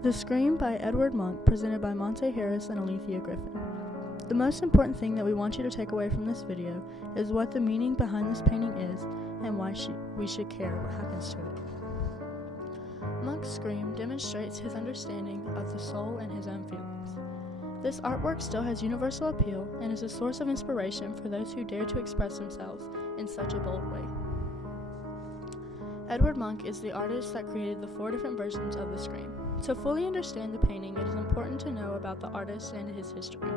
The Scream by Edward Munch, presented by Monte Harris and Alethia Griffin. The most important thing that we want you to take away from this video is what the meaning behind this painting is and why we should care what happens to it. Munch's Scream demonstrates his understanding of the soul and his own feelings. This artwork still has universal appeal and is a source of inspiration for those who dare to express themselves in such a bold way. Edvard Munch is the artist that created the 4 different versions of the Scream. To fully understand the painting, it is important to know about the artist and his history.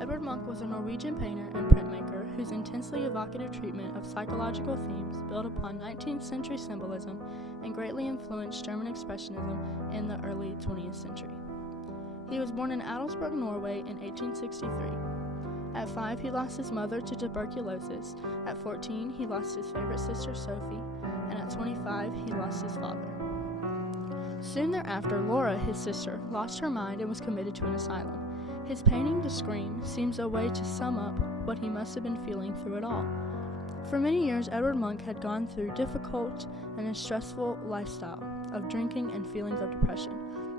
Edvard Munch was a Norwegian painter and printmaker whose intensely evocative treatment of psychological themes built upon 19th century symbolism and greatly influenced German Expressionism in the early 20th century. He was born in Adelsberg, Norway in 1863. At 5, he lost his mother to tuberculosis. At 14, he lost his favorite sister, Sophie, and at 25, he lost his father. Soon thereafter, Laura, his sister, lost her mind and was committed to an asylum. His painting, The Scream, seems a way to sum up what he must have been feeling through it all. For many years, Edvard Munch had gone through difficult and a stressful lifestyle of drinking and feelings of depression.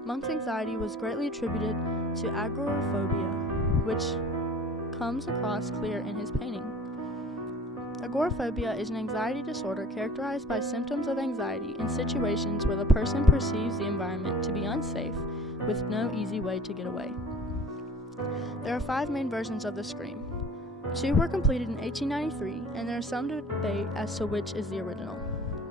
Munch's anxiety was greatly attributed to agoraphobia, which comes across clear in his painting. Agoraphobia is an anxiety disorder characterized by symptoms of anxiety in situations where the person perceives the environment to be unsafe with no easy way to get away. There are 5 main versions of the Scream. 2 were completed in 1893, and there is some debate as to which is the original.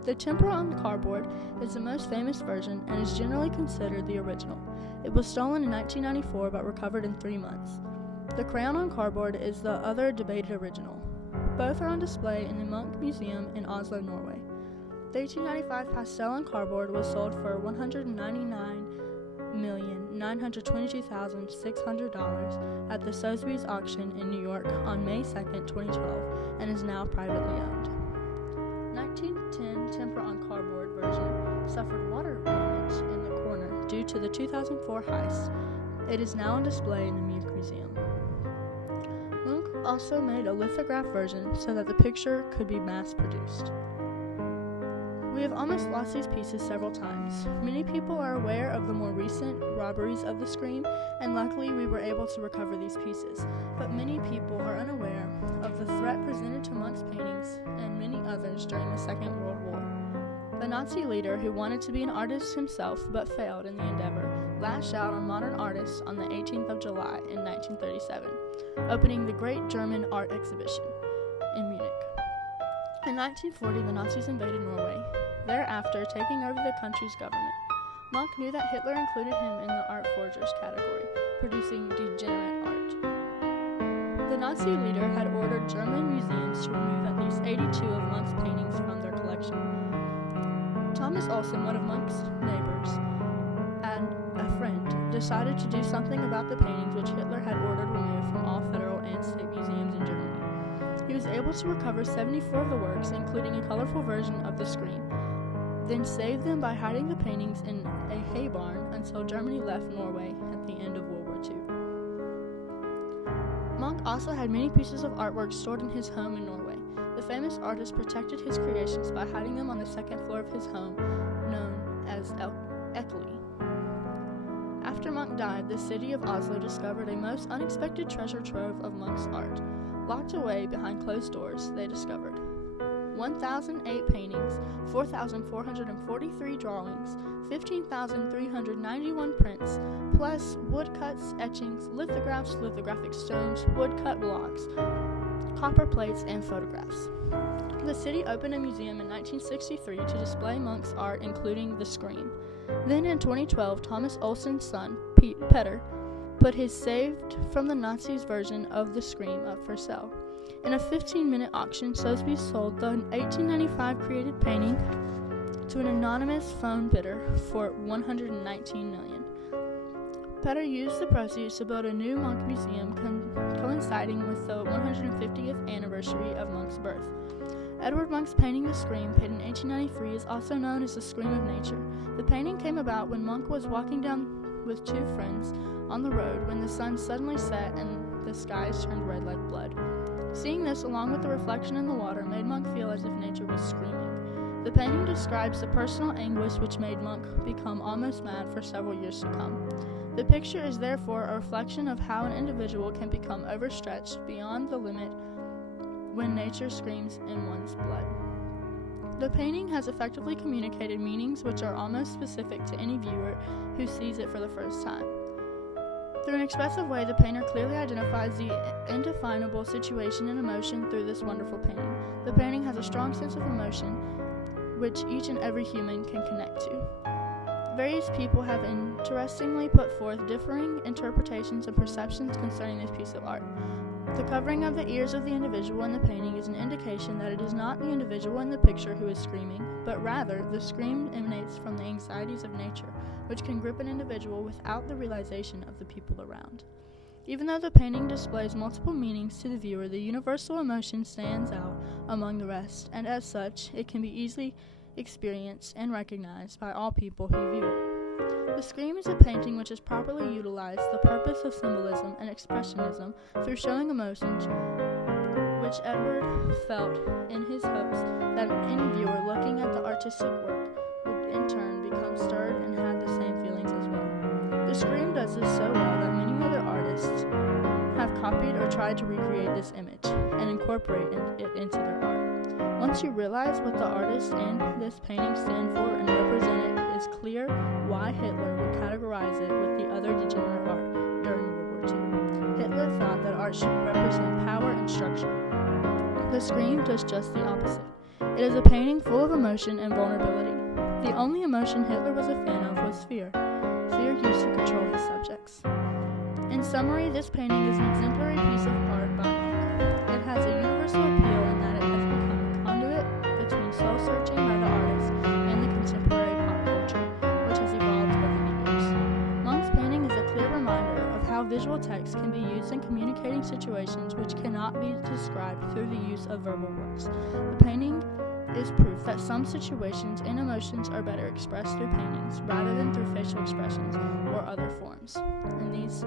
The temple on the cardboard is the most famous version and is generally considered the original. It was stolen in 1994 but recovered in 3 months. The crayon on cardboard is the other debated original. Both are on display in the Munch Museum in Oslo, Norway. The 1895 pastel on cardboard was sold for $199,922,600 at the Sotheby's auction in New York on May 2, 2012, and is now privately owned. 1910 tempera on cardboard version suffered water damage in the corner due to the 2004 heist. It is now on display in the Munch Museum. Munch also made a lithograph version so that the picture could be mass-produced. We have almost lost these pieces several times. Many people are aware of the more recent robberies of the Scream, and luckily we were able to recover these pieces. But many people are unaware of the threat presented to Munch's paintings and many others during the Second World War. The Nazi leader, who wanted to be an artist himself but failed in the endeavor, lashed out on modern artists on the 18th of July in 1937, opening the Great German Art Exhibition in Munich. In 1940, the Nazis invaded Norway, thereafter taking over the country's government. Munch knew that Hitler included him in the art forgers category, producing degenerate art. The Nazi leader had ordered German museums to remove at least 82 of Munch's paintings from their collection. Thomas Olsen, one of Munch's neighbors and a friend, decided to do something about the paintings which Hitler had ordered removed from all federal and state museums in Germany. He was able to recover 74 of the works, including a colorful version of the Scream, then saved them by hiding the paintings in a hay barn until Germany left Norway at the end of World War II. Munch also had many pieces of artwork stored in his home in Norway. The famous artist protected his creations by hiding them on the 2nd floor of his home, known as Ekeli. After Munch died, the city of Oslo discovered a most unexpected treasure trove of Munch's art. Locked away behind closed doors, they discovered 1,008 paintings, 4,443 drawings, 15,391 prints, plus woodcuts, etchings, lithographs, lithographic stones, woodcut blocks, copper plates, and photographs. The city opened a museum in 1963 to display Munch's art, including The Scream. Then in 2012, Thomas Olsen's son, Peter, put his saved from the Nazis version of The Scream up for sale. In a 15-minute auction, Sotheby's sold the 1895 created painting to an anonymous phone bidder for $119 million. Peter used the proceeds to build a new Munch museum coinciding with the 150th anniversary of Munch's birth. Edvard Munch's painting The Scream, painted in 1893, is also known as the Scream of Nature. The painting came about when Munch was walking down with 2 friends on the road when the sun suddenly set and the skies turned red like blood. Seeing this, along with the reflection in the water, made Munch feel as if nature was screaming. The painting describes the personal anguish which made Munch become almost mad for several years to come. The picture is therefore a reflection of how an individual can become overstretched beyond the limit when nature screams in one's blood. The painting has effectively communicated meanings which are almost specific to any viewer who sees it for the first time. Through an expressive way, the painter clearly identifies the indefinable situation and emotion through this wonderful painting. The painting has a strong sense of emotion which each and every human can connect to. Various people have interestingly put forth differing interpretations and perceptions concerning this piece of art. The covering of the ears of the individual in the painting is an indication that it is not the individual in the picture who is screaming, but rather the scream emanates from the anxieties of nature, which can grip an individual without the realization of the people around. Even though the painting displays multiple meanings to the viewer, the universal emotion stands out among the rest, and as such, it can be easily experienced and recognized by all people who view it. The Scream is a painting which has properly utilized the purpose of symbolism and expressionism through showing emotions which Edvard felt in his hopes that any viewer looking at the artistic work would in turn become stirred and have the same feelings as well. The Scream does this so well that many other artists have copied or tried to recreate this image and incorporate it into their art. Once you realize what the artist and this painting stand for and represent, it is clear why Hitler would categorize it with the other degenerate art during World War II. Hitler thought that art should represent power and structure. The Scream does just the opposite. It is a painting full of emotion and vulnerability. The only emotion Hitler was a fan of was fear. Fear used to control his subjects. In summary, this painting is an exemplary piece of art by Munch. It has a universal appeal in that it has become a conduit between soul-searching by the artist and the contemporary pop culture, which has evolved over the years. Munch's painting is a clear reminder of how visual text can be used in communicating situations which cannot be described through the use of verbal words. The painting is proof that some situations and emotions are better expressed through paintings rather than through facial expressions or other forms. And these